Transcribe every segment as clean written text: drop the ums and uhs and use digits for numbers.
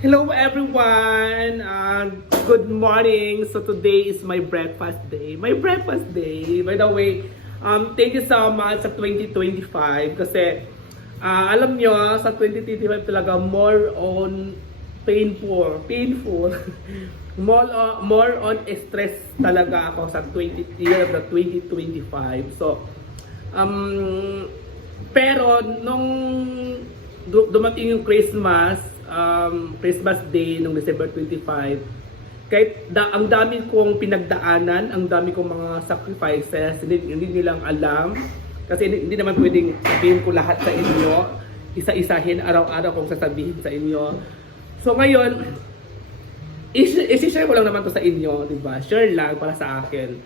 Hello everyone! Good morning! So today is my breakfast day. My breakfast day! By the way, thank you so much sa 2025 kasi alam nyo, sa 2025 talaga more on painful. more on stress talaga ako sa year of the 2025. So, pero nung dumating yung Christmas Day nung December 25, kahit ang dami kong pinagdaanan, ang dami kong mga sacrifices, hindi nilang alam. Kasi hindi naman pwedeng sabihin ko lahat sa inyo, isa-isahin araw-araw kong sasabihin sa inyo. So ngayon, isi-share ko lang naman to sa inyo, di ba? Share lang para sa akin.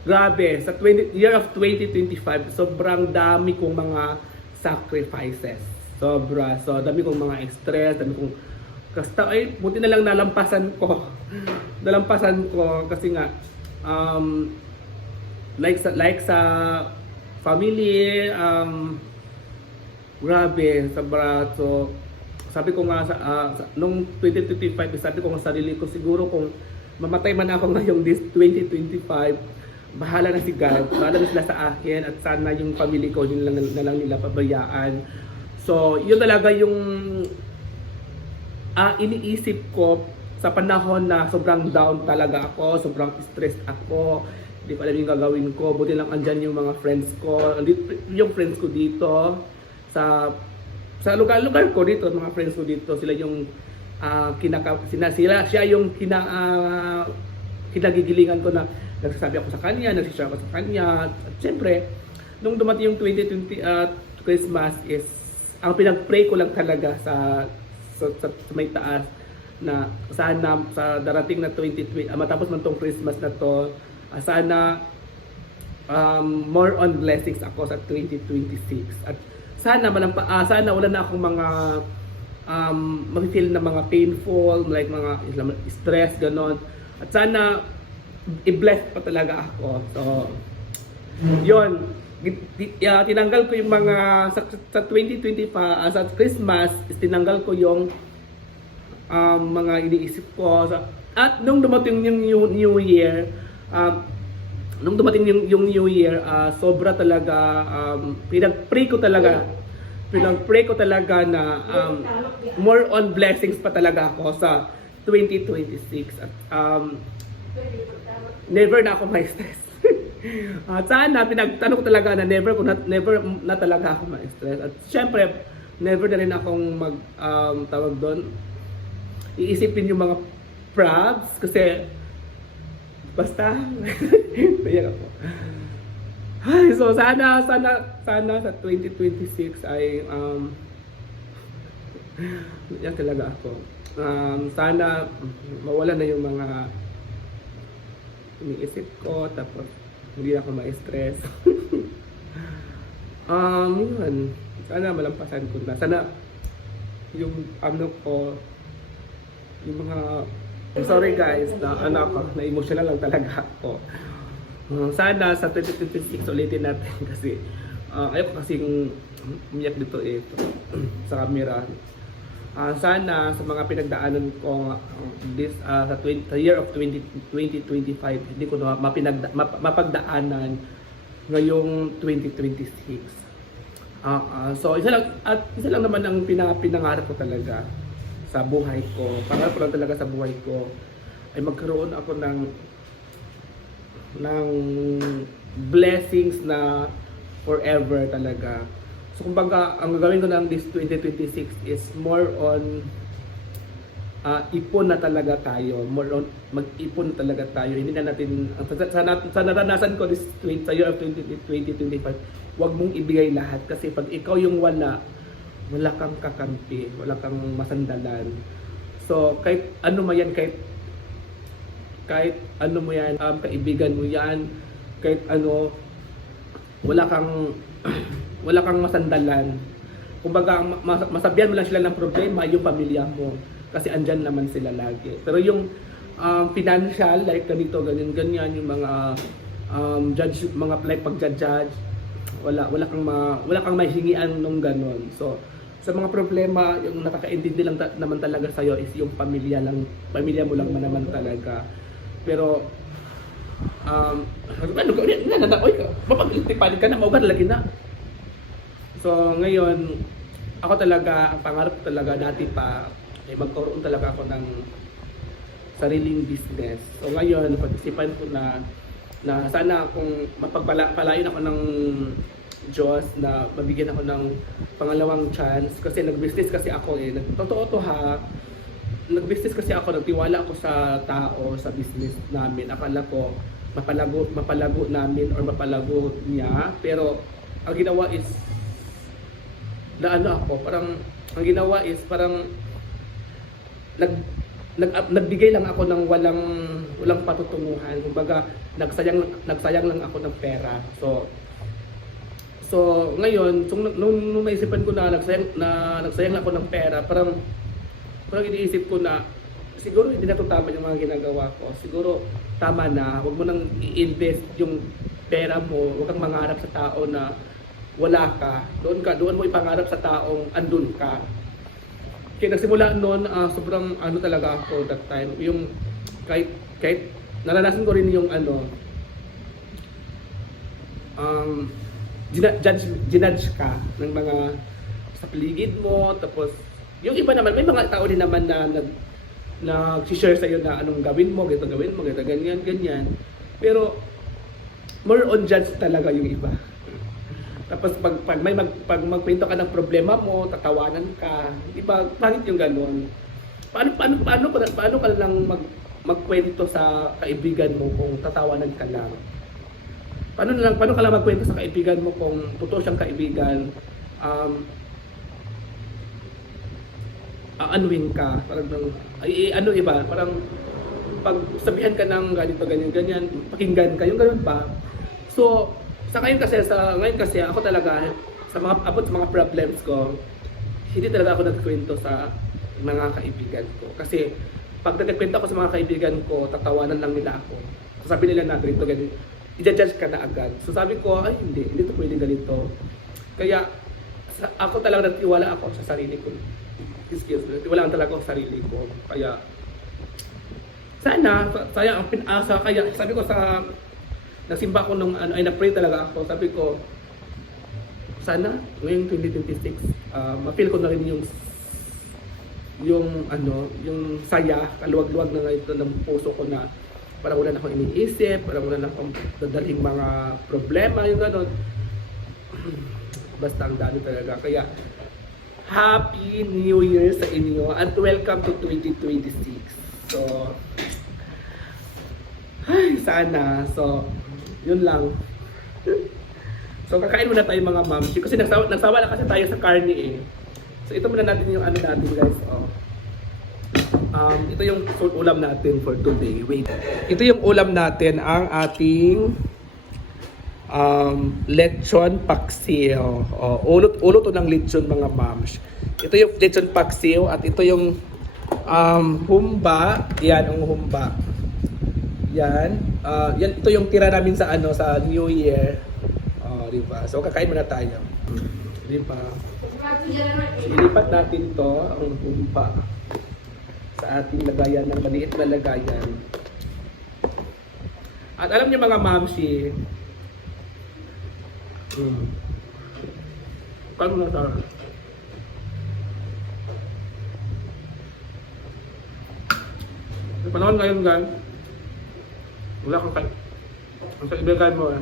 Grabe, sa year of 2025, sobrang dami kong mga sacrifices. Sobra. So, dami kong mga stress, dami kong buti na lang nalampasan ko. Nalampasan ko kasi nga like sa family, grabe, sobra. So, sabi ko nga nung 2025, sabi ko nga sarili ko, siguro kung mamatay man ako ngayong this 2025, bahala na si God, bahala na sila sa akin, at sana yung family ko, yun lang na lang nila pabayaan. So, yun talaga yung iniisip ko sa panahon na sobrang down talaga ako, sobrang stressed ako, hindi pa alam yung gagawin ko. Buti lang andyan yung mga friends ko, yung friends ko dito, sa lugar ko dito, mga friends ko dito, sila yung siya yung kinagigilingan ko na nagsasabi ako sa kanya, nagsishare ako sa kanya. At syempre, nung dumating yung 2020 Christmas is ang pinag-pray ko lang talaga sa may taas na sana sa darating na 2020 matapos man tong Christmas na to, sana more on blessings ako sa 2026 at sana sana wala na akong mga ma-feel na mga painful, like mga stress, ganon, at sana i-bless pa talaga ako. So yun, tinanggal ko yung mga sa 2025 sa Christmas, tinanggal ko yung mga iniisip ko at nung dumating yung New Year, sobra talaga, pinag-pray ko talaga na more on blessings pa talaga ako sa 2026 at never na ako may stress. Sana pinagtanong ko talaga na never na talaga ako ma-stress. At syempre, never na rin akong tawag doon, iisipin yung mga props kasi basta kaya ako. Ay, so sana sa 2026 ay yan talaga ako. Sana mawala na yung mga iniisip ko, tapos hindi na ako ma-stress. Yun. Sana malampasan ko na. Sana yung ko, yung mga sorry guys, na-emotional lang talaga ako. Sana sa 2026 ulitin natin kasi ayoko kasing umiyak dito sa camera. Sana sa mga pinagdaanan ko sa year of 2025, hindi ko na mapagdaanan ngayong 2026. So isa lang naman ang pinangarap ko talaga sa buhay ko. Pangarap ko lang talaga sa buhay ko ay magkaroon ako ng blessings na forever talaga. So kumbaga, ang gagawin ko ng this 2026 is more on ipon na talaga tayo. More on mag-ipon na talaga tayo. Hindi na natin, sa naranasan ko sa year of 2025, huwag mong ibigay lahat. Kasi pag ikaw yung wala kang kakampi, wala kang masandalan. So kahit ano mo yan, kahit ano mo yan, kaibigan mo yan, kahit ano, wala kang masandalan. Kumbaga, masabihan mo lang sila ng problema, yung pamilya mo. Kasi andyan naman sila lagi. Pero yung financial, like ganito, ganyan, yung mga like pag-judge, wala kang mahihingian nung ganon. So sa mga problema, yung nakakaintindi lang naman talaga sa'yo is yung pamilya mo lang naman talaga. Pero, ano ko, oy, mapag-itipanin ka na, maugat lagi na. So, ngayon, ako talaga, ang pangarap ko talaga dati pa, ay magkaroon talaga ako ng sariling business. So, ngayon, napag-isipan ko na sana kung mapagpalain ako ng Diyos na mabigyan ako ng pangalawang chance kasi nag-business kasi ako totoo to ha, nag-business kasi ako, nagtiwala ako sa tao, sa business namin. Akala ko mapalago namin or mapalago niya, pero ang ginawa is ang ginawa is parang nagbigay lang ako ng walang patutunguhan. Kumbaga nagsayang lang ako ng pera. So ngayon, nung naisipan ko na nagsayang ako ng pera, parang iniisip ko na siguro hindi na ito tama yung mga ginagawa ko. Siguro tama na, huwag mo nang i-invest yung pera mo, huwag kang mangarap sa tao na wala ka. Doon mo ipangarap sa taong andun ka. Kaya nagsimula noon, sobrang talaga ako that time. Yung kahit naranasan ko rin yung ginudge ka ng mga sa paligid mo, tapos yung iba naman, may mga tao din naman na nag-share sa'yo na anong gawin mo, ganito, ganyan. Pero more on judge talaga yung iba. Tapos pag magkwento ka ng problema mo, tatawanan ka, iba, bakit yung gano'n? Paano ka lang magkwento sa kaibigan mo kung tatawanan ka lang? Paano ka lang magkwento sa kaibigan mo kung totoo siyang kaibigan, anuhin ka, parang iba, parang pag sabihan ka ng ganito, ganyan, pakinggan ka, yung ganun pa. So, ngayon kasi ako talaga, sa mga problems ko, hindi talaga ako nagkwento sa mga kaibigan ko. Kasi, pag nagkwento ako sa mga kaibigan ko, tatawanan lang nila ako. So, sabi nila na ganito, i-judge ka na agad. So sabi ko, ay hindi ito pwedeng ganito. Kaya ako talaga nagtiwala ako sa sarili ko. Nagtiwala talaga ako sa sarili ko. Kaya saya ang pinasa. Kaya sabi ko nagsimba ko nung na-pray talaga ako. Sabi ko, sana ngayong 2026, ma-feel ko na rin yung saya, kaluwag-luwag na ito ng puso ko na parang wala na akong iniisip, parang wala na akong dadaling mga problema, yung gano'n. Basta ang dami talaga. Kaya, Happy New Year sa inyo at welcome to 2026. So, sana. So, yun lang. So, kakain muna tayo mga ma'am. Kasi nagsawa na kasi tayo sa karne eh. So, ito muna natin yung natin guys. Ito yung ulam natin for today. Wait. Ito yung ulam natin, ang ating lechon paksiw. Ulo to ng lechon mga moms. Ito yung lechon paksiw at ito yung humba. Yan ang humba. Yan. Ito yung tira namin sa sa New Year. Diba? So kakain muna tayo. Diba? Ilipat natin to ang humba sa ating lagayan ng maliit na lagayan. At alam niyo mga mamsi, paano na tayo? Sa panahon ngayon guys, wala kang ang kaibigan mo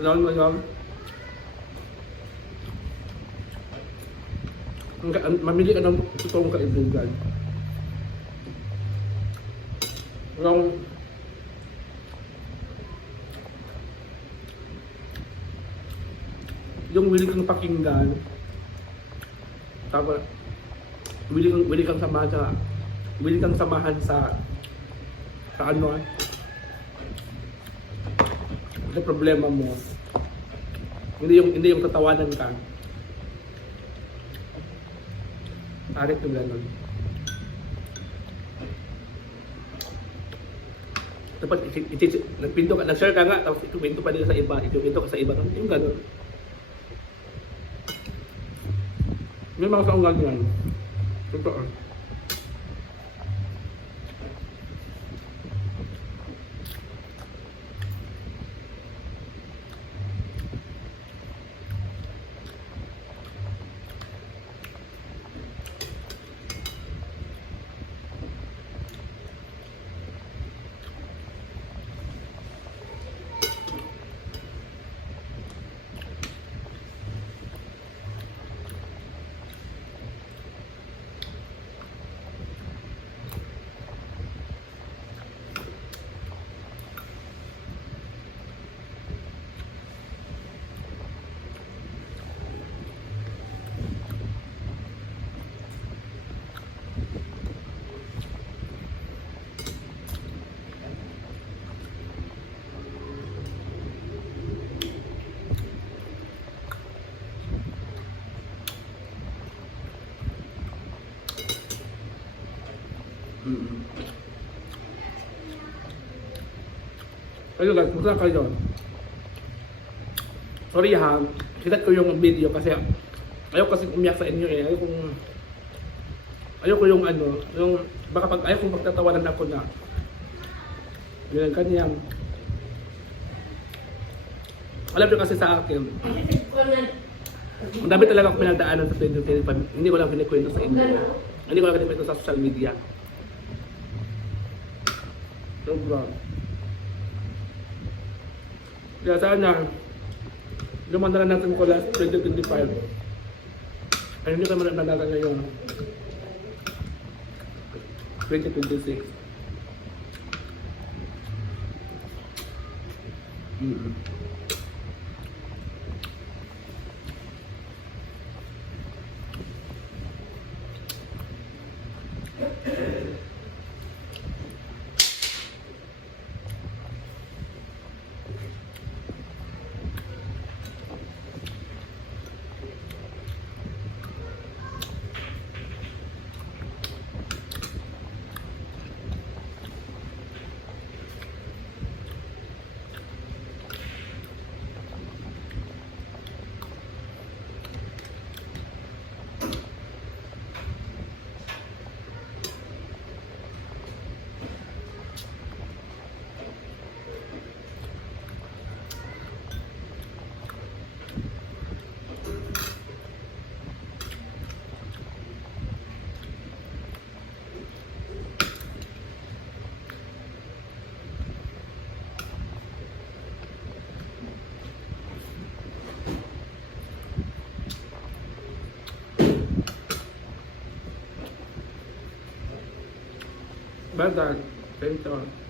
panahon ngayon, mamili ka ng totoong kaibigan. Yung willing kang pakinggan, tapos willing kang samahan sa problema mo. Hindi yung tatawanan ka. Arit yung gano'n. Dapat nagpinto ka, nag-share ka nga, tapos ipinto pa nila sa iba, ipinto ka sa iba, yung gano'n. May mga saungan yan. Totoo. Ayun guys, punta kayo doon. Sorry ha, sikat ko yung video kasi ayaw kasi umiyak sa inyo eh. Ayaw ko yung ano, yung baka pag ayaw kong pagtatawanan ako na. Yun ang kanyang. Alam nyo kasi sa akin, ang dami talaga ako pinagdaanan sa 2025. Hindi ko lang pinikwento sa inyo. Hindi ko lang pinikwento sa social media. Sobra. Kaya sana, lumanda na natin ko last 2025. Ay hindi ka mananaga ngayon. 2026. Bye, Dan. Thank you.